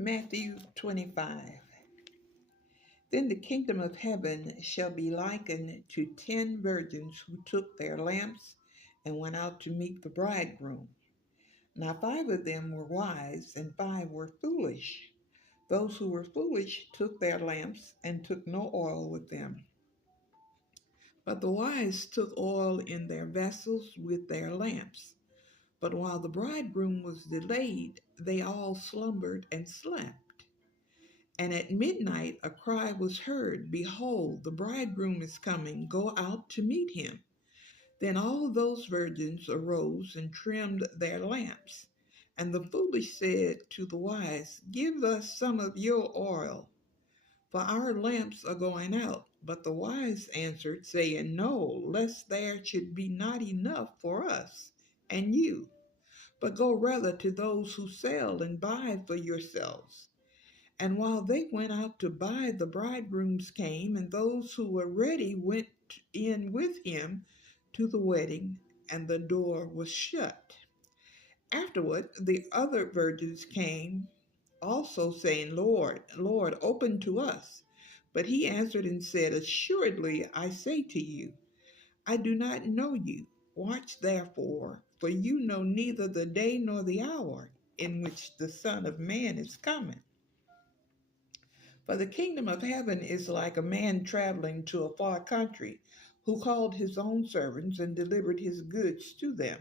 Matthew 25. Then the kingdom of heaven shall be likened to 10 virgins who took their lamps and went out to meet the bridegroom. Now 5 of them were wise, and 5 were foolish. Those who were foolish took their lamps and took no oil with them. But the wise took oil in their vessels with their lamps. But while the bridegroom was delayed, they all slumbered and slept. And at midnight a cry was heard, Behold, the bridegroom is coming, go out to meet him. Then all those virgins arose and trimmed their lamps. And the foolish said to the wise, Give us some of your oil, for our lamps are going out. But the wise answered, saying, No, lest there should be not enough for us and you, but go rather to those who sell and buy for yourselves. And while they went out to buy, the bridegrooms came, and those who were ready went in with him to the wedding, and the door was shut. Afterward, the other virgins came also, saying, Lord, Lord, open to us. But he answered and said, Assuredly, I say to you, I do not know you. Watch therefore, for you know neither the day nor the hour in which the Son of Man is coming. For the kingdom of heaven is like a man traveling to a far country, who called his own servants and delivered his goods to them.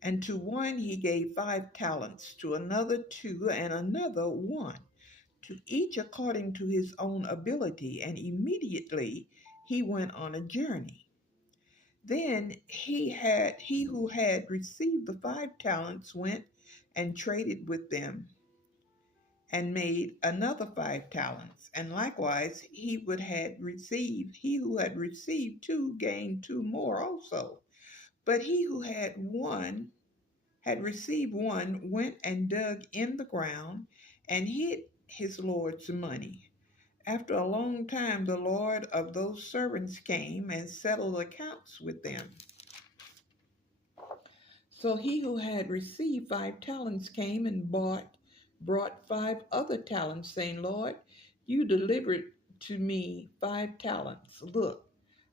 And to one he gave 5 talents, to another 2, and another 1, to each according to his own ability. And immediately he went on a journey. Then he who had received the 5 talents went and traded with them and made another 5 talents. And likewise he who had received 2 gained 2 more also. But he who had received 1 went and dug in the ground and hid his Lord's money. After a long time the Lord of those servants came and settled accounts with them. So he who had received 5 talents came and brought 5 other talents, saying, Lord, you delivered to me 5 talents. Look,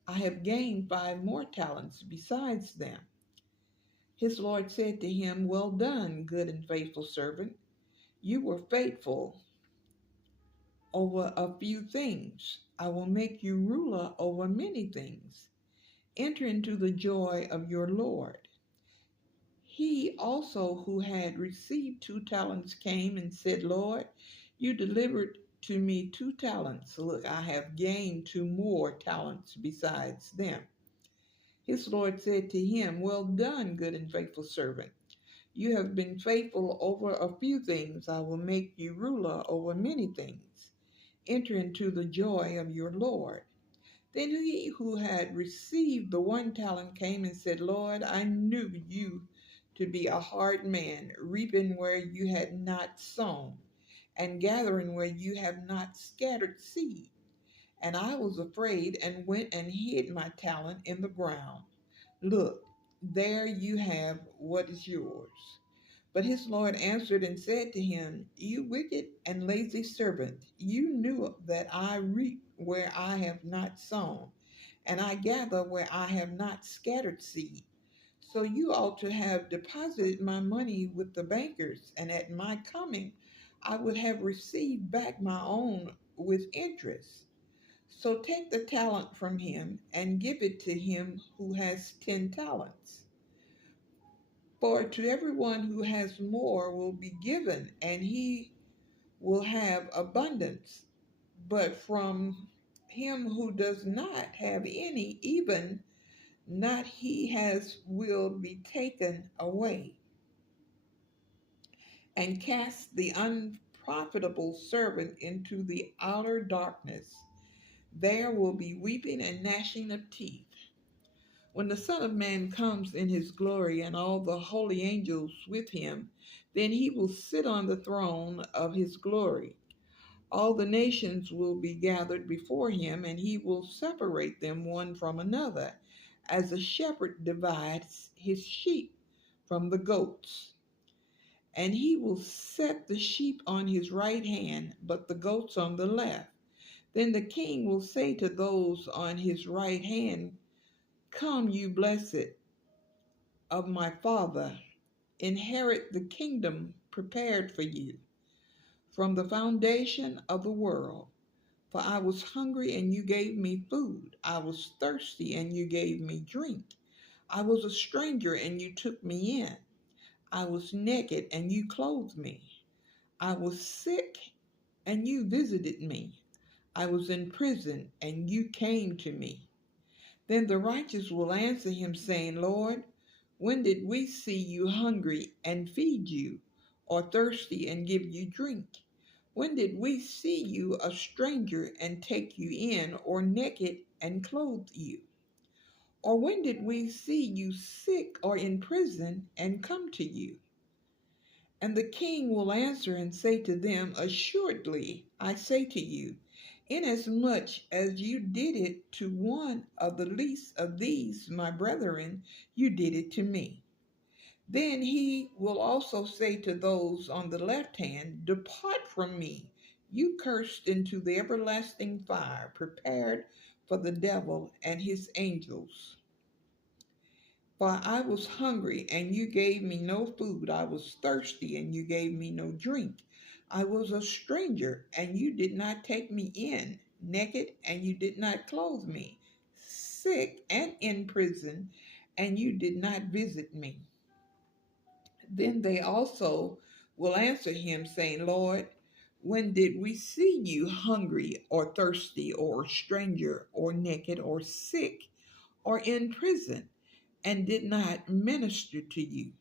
I have gained 5 more talents besides them. His Lord said to him, Well done, good and faithful servant. You were faithful over a few things. I will make you ruler over many things. Enter into the joy of your Lord. He also who had received 2 talents came and said, Lord, you delivered to me 2 talents. Look, I have gained 2 more talents besides them. His Lord said to him, Well done, good and faithful servant. You have been faithful over a few things. I will make you ruler over many things. Enter into the joy of your Lord. Then he who had received the 1 talent came and said, Lord, I knew you to be a hard man, reaping where you had not sown, and gathering where you have not scattered seed. And I was afraid and went and hid my talent in the ground. Look, there you have what is yours. But his Lord answered and said to him, You wicked and lazy servant, you knew that I reap where I have not sown, and I gather where I have not scattered seed. So you ought to have deposited my money with the bankers, and at my coming I would have received back my own with interest. So take the talent from him and give it to him who has 10 talents. For to everyone who has more will be given, and he will have abundance. But from him who does not have any, even not he has will be taken away. And cast the unprofitable servant into the outer darkness. There will be weeping and gnashing of teeth. When the Son of Man comes in his glory and all the holy angels with him, then he will sit on the throne of his glory. All the nations will be gathered before him, and he will separate them one from another, as a shepherd divides his sheep from the goats. And he will set the sheep on his right hand, but the goats on the left. Then the king will say to those on his right hand, Come, you blessed of my father, inherit the kingdom prepared for you from the foundation of the world. For I was hungry, and you gave me food. I was thirsty, and you gave me drink. I was a stranger, and you took me in. I was naked, and you clothed me. I was sick, and you visited me. I was in prison, and you came to me. Then the righteous will answer him, saying, Lord, when did we see you hungry and feed you, or thirsty and give you drink? When did we see you a stranger and take you in, or naked and clothe you? Or when did we see you sick or in prison and come to you? And the king will answer and say to them, Assuredly, I say to you, inasmuch as you did it to one of the least of these, my brethren, you did it to me. Then he will also say to those on the left hand, Depart from me, you cursed, into the everlasting fire, prepared for the devil and his angels. For I was hungry, and you gave me no food. I was thirsty, and you gave me no drink. I was a stranger, and you did not take me in, naked, and you did not clothe me, sick and in prison, and you did not visit me. Then they also will answer him, saying, Lord, when did we see you hungry or thirsty or a stranger or naked or sick or in prison and did not minister to you?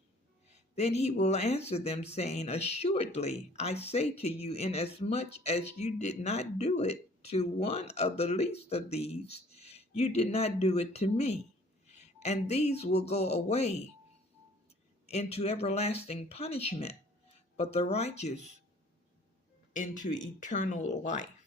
Then he will answer them, saying, Assuredly, I say to you, inasmuch as you did not do it to one of the least of these, you did not do it to me. And these will go away into everlasting punishment, but the righteous into eternal life.